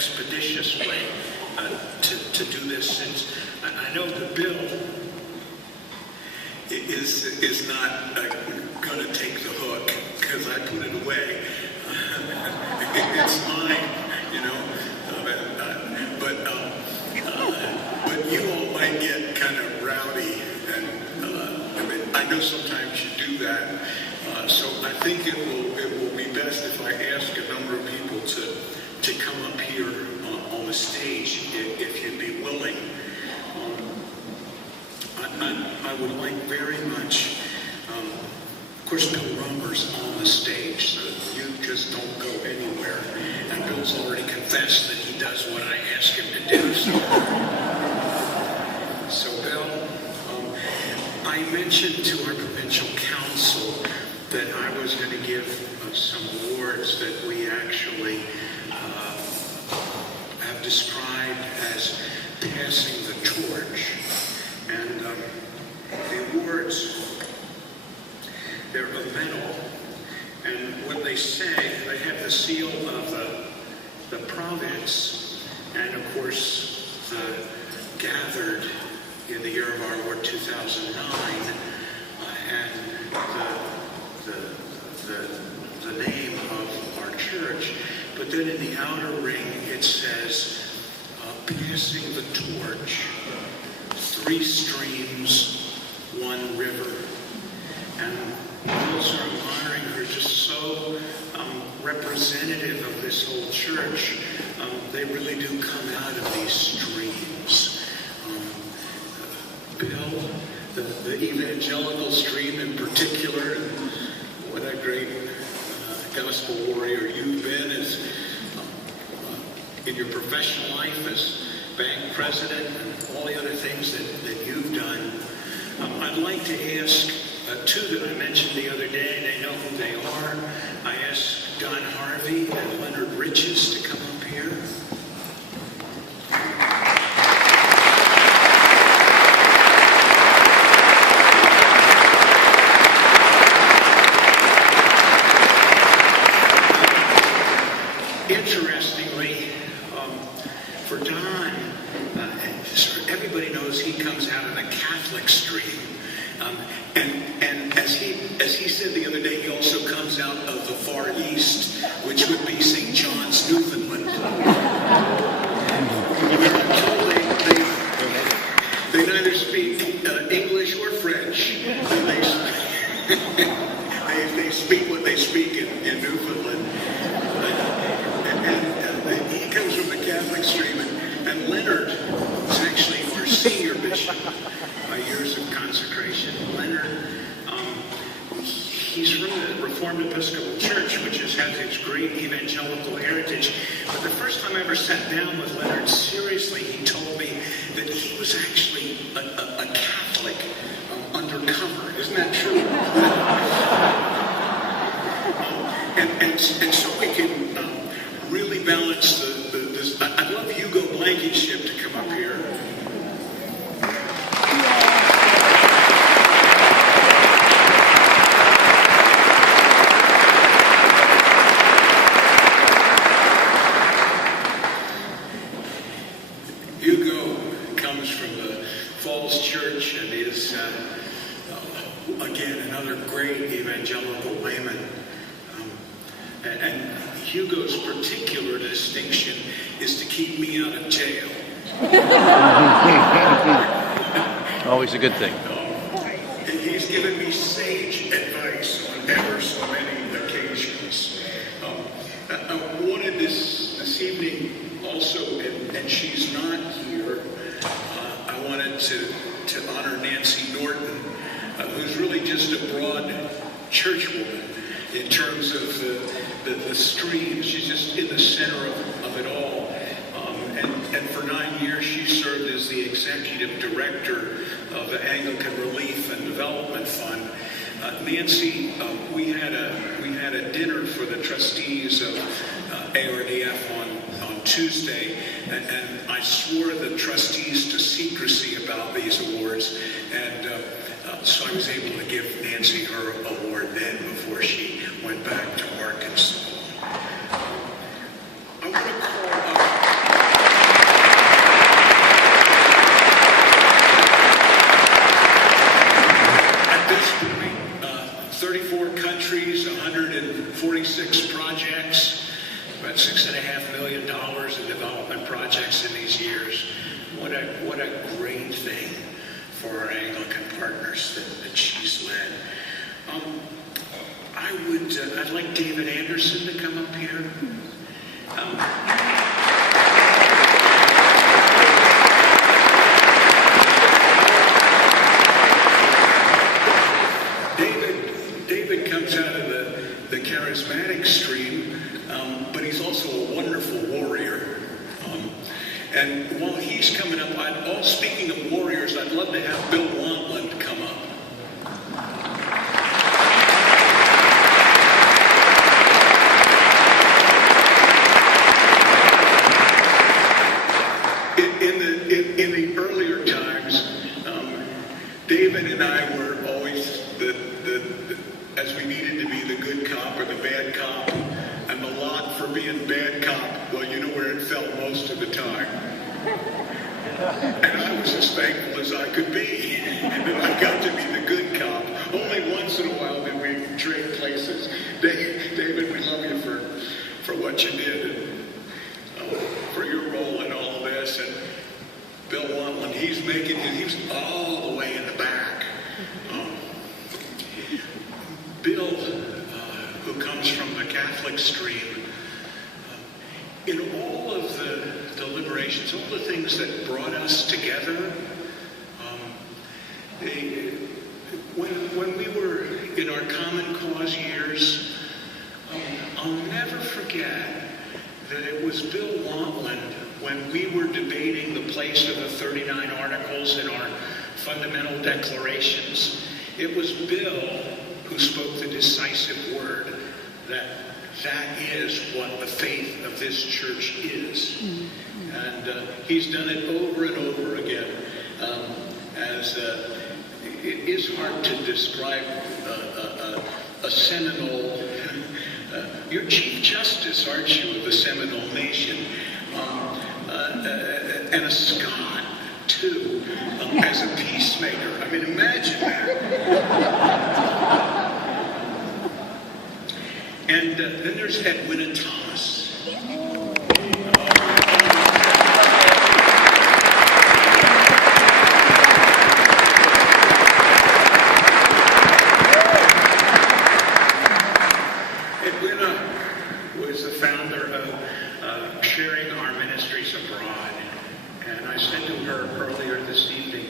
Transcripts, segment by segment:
expeditious way to do this, since I know the bill is not going to take the hook because I put it away. It's mine, you know. But you all might get kind of rowdy, and I know sometimes you do that. So I think it will be best if I ask a number of people to come up here on the stage, if you'd be willing. I would like very much, of course, Bill Romer's on the stage, so you just don't go anywhere. And Bill's already confessed that he does what I ask him to do. So Bill, I mentioned to our provincial council that I was going to give some awards that we actually have described as passing the torch. And the awards, they're of metal. And what they say, they have the seal of the province, and of course, gathered in the year of our Lord 2009, and the name of our church. But then in the outer ring, it says, passing the torch, 3 streams, 1 river. And those who are honoring her are just so representative of this whole church. They really do come out of these streams. Bill, the evangelical stream in particular, and what a great gospel warrior you've been is in your professional life as bank president and all the other things that you've done. I'd like to ask 2 that I mentioned the other day. They know who they are. I asked Don Harvey and Leonard Riches to come up here. Interestingly, for Don, everybody knows he comes out of the Catholic stream. And as he said the other day, he also comes out of the Far East, which would be St. John's, Newfoundland. They neither speak English or French. They speak what they speak in Newfoundland. And he comes from the Catholic stream. And Leonard is actually our senior bishop by years of consecration. Leonard, he's from the Reformed Episcopal Church, which has its great evangelical heritage. But the first time I ever sat down with Leonard seriously, he told me that he was actually a Catholic undercover. Isn't that true? And so we can really balance this. I'd love Hugo Blankenship to come up here. Hugo comes from the Falls Church and is, again, another great evangelical layman. And Hugo's particular distinction is to keep me out of jail. Always a good thing. And he's given me sage advice on ever so many occasions. I wanted this evening also, and she's not here, I wanted to honor Nancy Norton, who's really just a broad churchwoman in terms of the stream. She's just in the center of it all. And for 9 years, she served as the executive director of the Anglican Relief and Development Fund. Nancy, we had a dinner for the trustees of ARDF on Tuesday, and I swore the trustees to secrecy about these awards, and so I was able to give Nancy her award then before she went back to work and so on. I want to call up $6.5 million in development projects in these years. What a great thing for our Anglican partners that she's led. I'd like David Anderson to come up here. David comes out of the charismatic stream, but he's also a wonderful warrior. And while he's coming up, speaking of warriors, I'd love to have Bill Wantland come up. In the earlier times, David and I were always as we needed to be the good cop or the bad cop, and the lot for being bad cop, well, you know where it fell most of the time. And I was as thankful as I could be that I got to be the good cop. Only once in a while did we trade places. David, we love you for what you did, and for your role in all of this. And Bill Wantland, he's making it. He was all the way in the back. Bill, who comes from the Catholic stream, in all of the deliberations, all the things that brought us together, when we were in our Common Cause years, I'll never forget that it was Bill Wantland, when we were debating the place of the 39 articles in our fundamental declarations, it was Bill who spoke the decisive word that is what the faith of this church is. And he's done it over and over again. It is hard to describe a Seminole. You're Chief Justice, aren't you, of the Seminole Nation? And a Scot, too, as a peacemaker. I mean, imagine that. And then there's Edwina Thomas. Edwina was the founder of Sharing Our Ministries Abroad. And I said to her earlier this evening,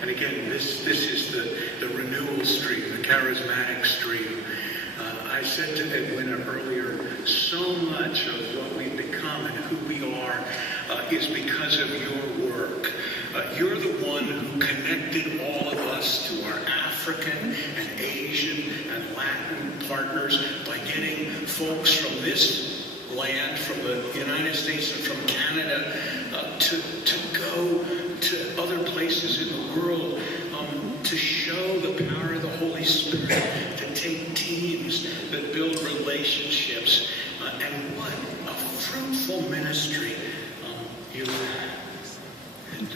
and again, this is the renewal stream, the charismatic stream. I said to Edwina earlier, so much of what we've become and who we are is because of your work. You're the one who connected all of us to our African and Asian and Latin partners by getting folks from this land, from the United States and from Canada, to go to other places in the world, to show the power of the Holy Spirit, to take teams that build relationships, and what a fruitful ministry you have. And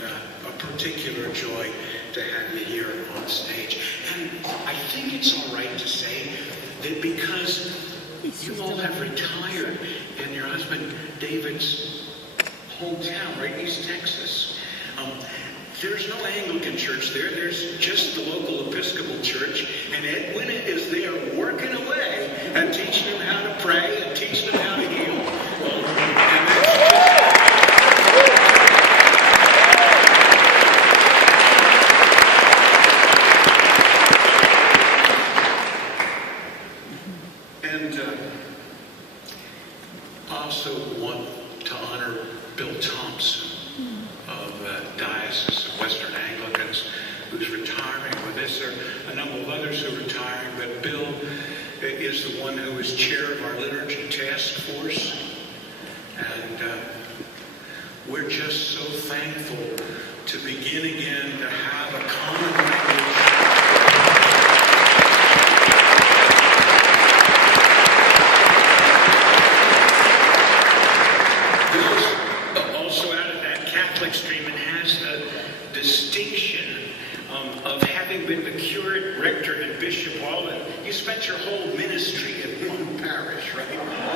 a particular joy to have you here on stage. And I think it's all right to say that because you all have retired in your husband David's hometown, right, East Texas, there's no Anglican church there. There's just the local Episcopal church. And Edwina is there working away and teaching them how to pray and teaching them how to heal. And I also want to honor Bill Thompson of the Diocese of Western Anglicans, who's retiring with this. There are a number of others who are retiring, but Bill is the one who is chair of our liturgy task force. And we're just so thankful to begin again to have a common language. Stream and has the distinction of having been the curate, rector, and bishop all in. You spent your whole ministry in one parish, right?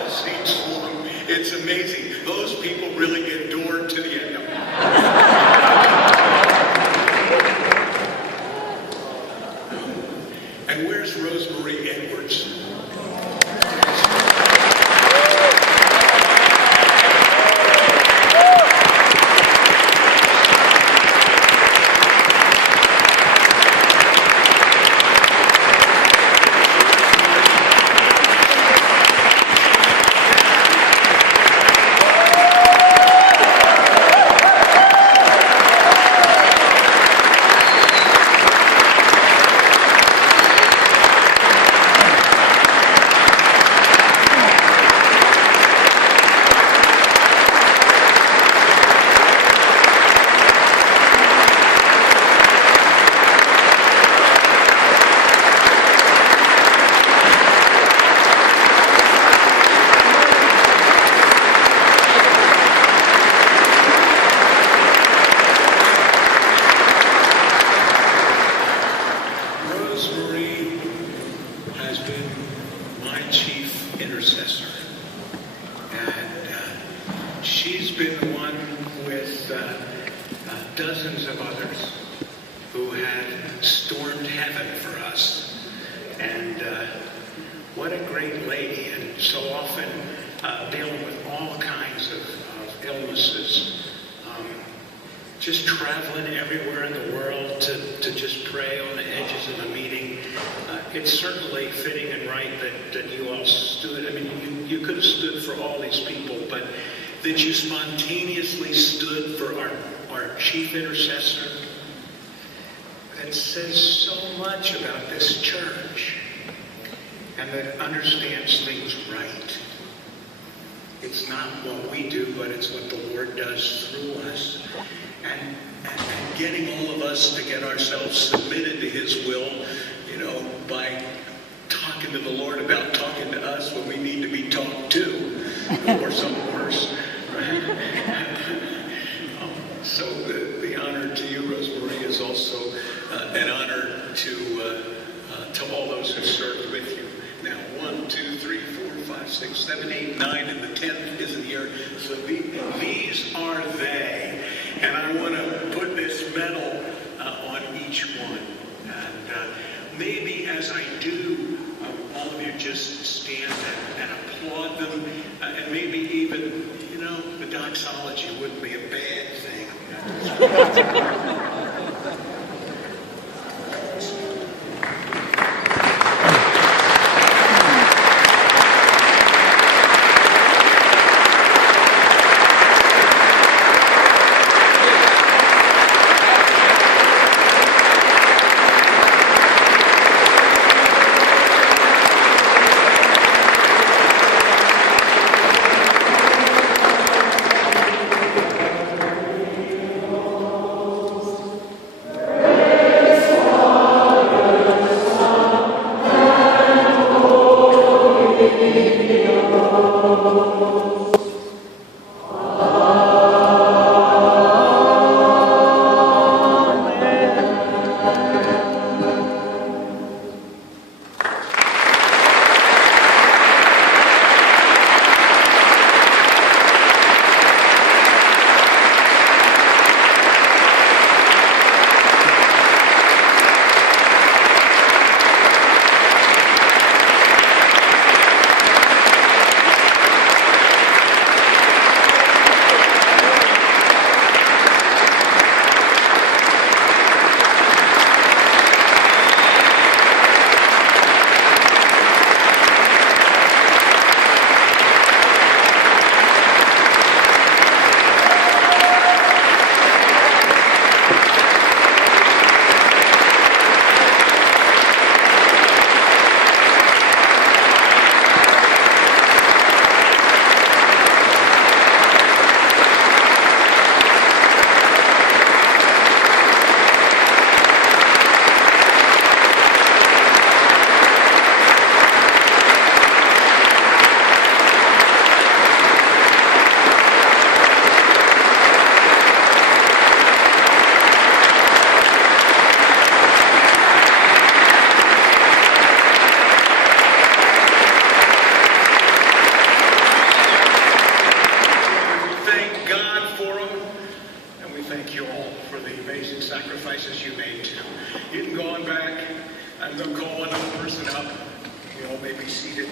St. Swung. It's amazing. Those people really endured to the end. And where's Rosemary Edwards? Dozens of others who had stormed heaven for us. And what a great lady, and so often dealing with all kinds of illnesses. Just traveling everywhere in the world to just pray on the edges of a meeting. It's certainly fitting and right that you all stood. I mean, you could have stood for all these people, but that you spontaneously stood for our chief intercessor. That says so much about this church, and that understands things right. It's not what we do, but it's what the Lord does through us. And getting all of us to get ourselves submitted to His will, by talking to the Lord about talking to us when we need to be talked to, or something worse. So the honor to you, Rosemary, is also an honor to all those who served with you. Now, 1, 2, 3, 4, 5, 6, 7, 8, 9, and the 10th isn't here. So these are they. And I want to put this medal on each one. And maybe as I do, all of you just stand and applaud them. And maybe even, the doxology wouldn't be a bad thing. sacrifices you made too. You can go on back. I'm going to call one other person up. You all may be seated.